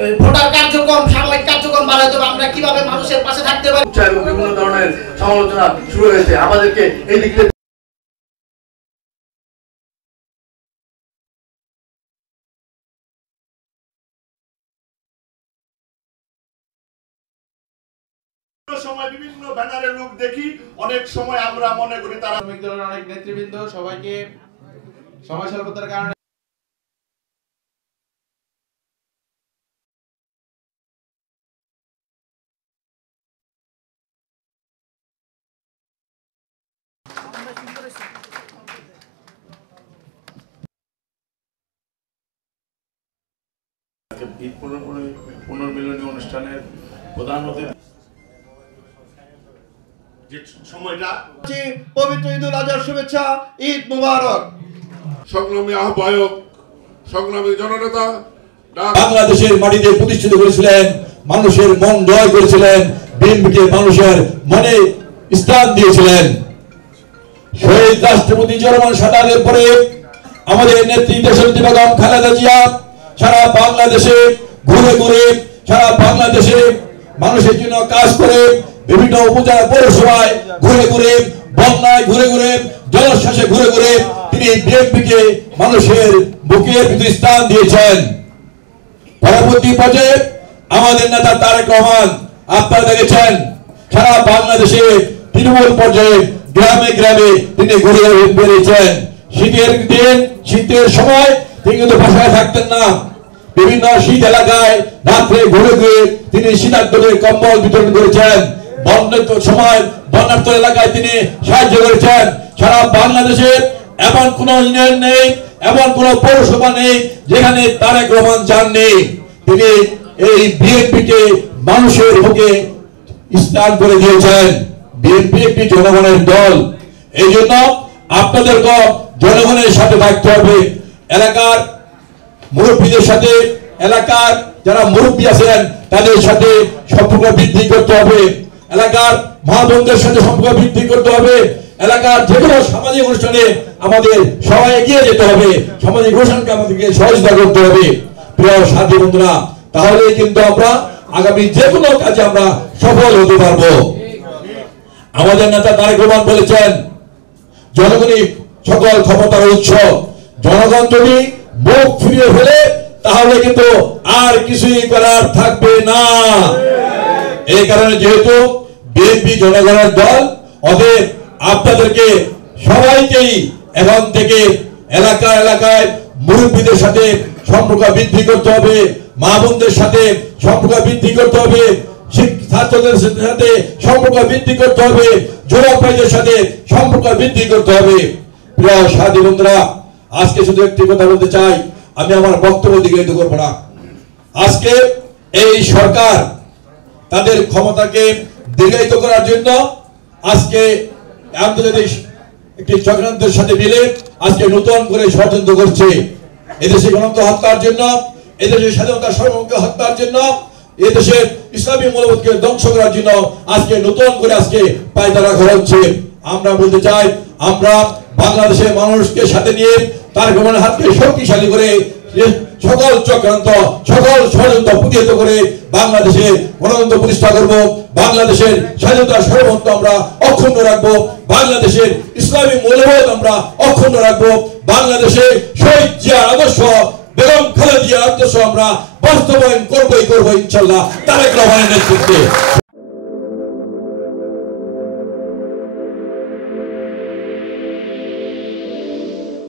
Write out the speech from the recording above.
Voter কার্যক্রম সাময়িক কার্যক্রম বাড়াতে হবে। আমরা কিভাবে মানুষের পাশে থাকতে পারি বিভিন্ন ধরনের সমালোচনা শুরু হয়েছে। আমাদেরকে এই দিক থেকে সময় বিভিন্ন ব্যানারের লোক দেখি, অনেক সময় আমরা মনে করি তারা শ্রমিক দলের অনেক নেতৃবৃন্দ সবাইকে সময় স্বল্পতার কারণে ঈদ পুনর্মিলনী অনুষ্ঠানের প্রধান অতিথি যে সময়টা পবিত্র ঈদুল আজহার শুভেচ্ছা, ঈদ মুবারক। সংগ্রামী আহ্বায়ক, সংগ্রামী জননেতা বাংলাদেশের মাটিতে প্রতিষ্ঠিত করেছিলেন, মানুষের মন জয় করেছিলেন, বিএনপিকে মানুষের মনে স্থান দিয়েছিলেন। শহীদ রাষ্ট্রপতি চরমন সাদাতের পরে আমাদের নেত্রী দেশনেত্রী বেগম খালেদা জিয়া সারা বাংলাদেশে ঘুরে ঘুরে সারা বাংলাদেশে মানুষের জন্য কাজ করে, বিভিন্ন উপজেলা পৌরসভায় ঘুরে ঘুরে, বন্যায় ঘুরে ঘুরে, জলোচ্ছ্বাসে ঘুরে ঘুরে তিনি বিএনপিকে মানুষের বুকের ভিতরে স্থান দিয়েছেন। পরবর্তী পর্যায়ে আমাদের নেতা তারেক রহমান, আপনারা দেখেছেন সারা বাংলাদেশে তৃণমূল পর্যায়ে গ্রামে গ্রামে তিনি ঘুরে বেরিয়েছেন। শীতের দিন, শীতের সময় তিনি কিন্তু বাসায় থাকতেন না, বিভিন্ন শীত এলাকায় রাত্রে ঘুরে ঘুরে তিনি শীতার্তদের কম্বল বিতরণ করেছেন। বন্যার সময় বন্যার্ত এলাকায় তিনি সাহায্য করেছেন। সারা বাংলাদেশে এমন কোন ইউনিয়ন নেই, এমন কোন পৌরসভা নেই যেখানে তারেক রহমান যাননি। তিনি এই বিএনপিকে মানুষের বুকে স্থান করে দিয়েছেন। বিএনপি একটি জনগণের দল, এই জন্য আপনাদেরকে জনগণের সাথে থাকতে হবে। এলাকার মুরব্বীদের সাথে, এলাকার যারা মুরব্বী আছেন তাদের সাথে সম্পর্ক বৃদ্ধি করতে হবে। এলাকার মা বোনদের সাথে সম্পর্ক বৃদ্ধি করতে হবে। এলাকার যে কোনো সামাজিক অনুষ্ঠানে আমাদের সবাই এগিয়ে যেতে হবে, সামাজিক অনুষ্ঠানকে আমাদেরকে সহযোগিতা করতে হবে। প্রিয় সাথী বন্ধুরা, তাহলেই কিন্তু আমরা আগামী যে কোনো কাজে আমরা সফল হতে পারবো। আমাদের নেতা তারেক রহমান বলেছেন, জনগণই সকল ক্ষমতার উৎস। জনগণ যদি মুখ ফিরিয়ে ফেলে তাহলে কিন্তু আর কিছুই করার থাকবে না। এই কারণে যেহেতু বিএনপি জনগণের দল, অতএব আপনাদেরকে সবাইকেই এখন থেকে এলাকা এলাকায় মুরব্বীদের সাথে সম্পর্ক বৃদ্ধি করতে হবে, মা বোনদের সাথে সম্পর্ক বৃদ্ধি করতে হবে, ছাত্রদের সাথে সম্পর্ক বৃদ্ধি করতে হবে, যুবক ভাইদের সাথে সম্পর্ক বৃদ্ধি করতে হবে। প্রিয় সাথী বন্ধুরা, আজকে শুধু একটি কথা বলতে চাই, আমি আমার বক্তব্য দীর্ঘায়িত করব না। আজকে এই সরকার তাদের ক্ষমতাকে দীর্ঘায়িত করার জন্য আজকে আন্তর্জাতিক একটি চক্রান্তের সাথে মিলে আজকে নতুন করে ষড়যন্ত্র করছে। এদেশে গণতন্ত্র হত্যার জন্য, এদেশের স্বাধীনতা সার্বভৌমত্ব হত্যার জন্য, এদেশের ইসলামী মূল্যবোধকে ধ্বংস করার জন্য আজকে নতুন করে আজকে পায়তারা করা হচ্ছে। আমরা বলতে চাই, আমরা বাংলাদেশের মানুষকে সাথে নিয়ে তারেক রহমানের হাতকে শক্তিশালী করে সকল চক্রান্ত, সকল ষড়যন্ত্র প্রতিহত করে বাংলাদেশে গণতন্ত্র প্রতিষ্ঠা করব, বাংলাদেশের স্বাধীনতা সার্বভৌমত্ব আমরা অক্ষুণ্ণ রাখবো, বাংলাদেশের ইসলামী মূল্যবোধ আমরা অক্ষুণ্ণ রাখবো, বাংলাদেশে শহীদ জিয়ার আদর্শ, বেগম খালেদা জিয়ার আদর্শ আমরা বাস্তবায়ন করবই করবো ইনশাআল্লাহ তারেক রহমানের নেতৃত্বে।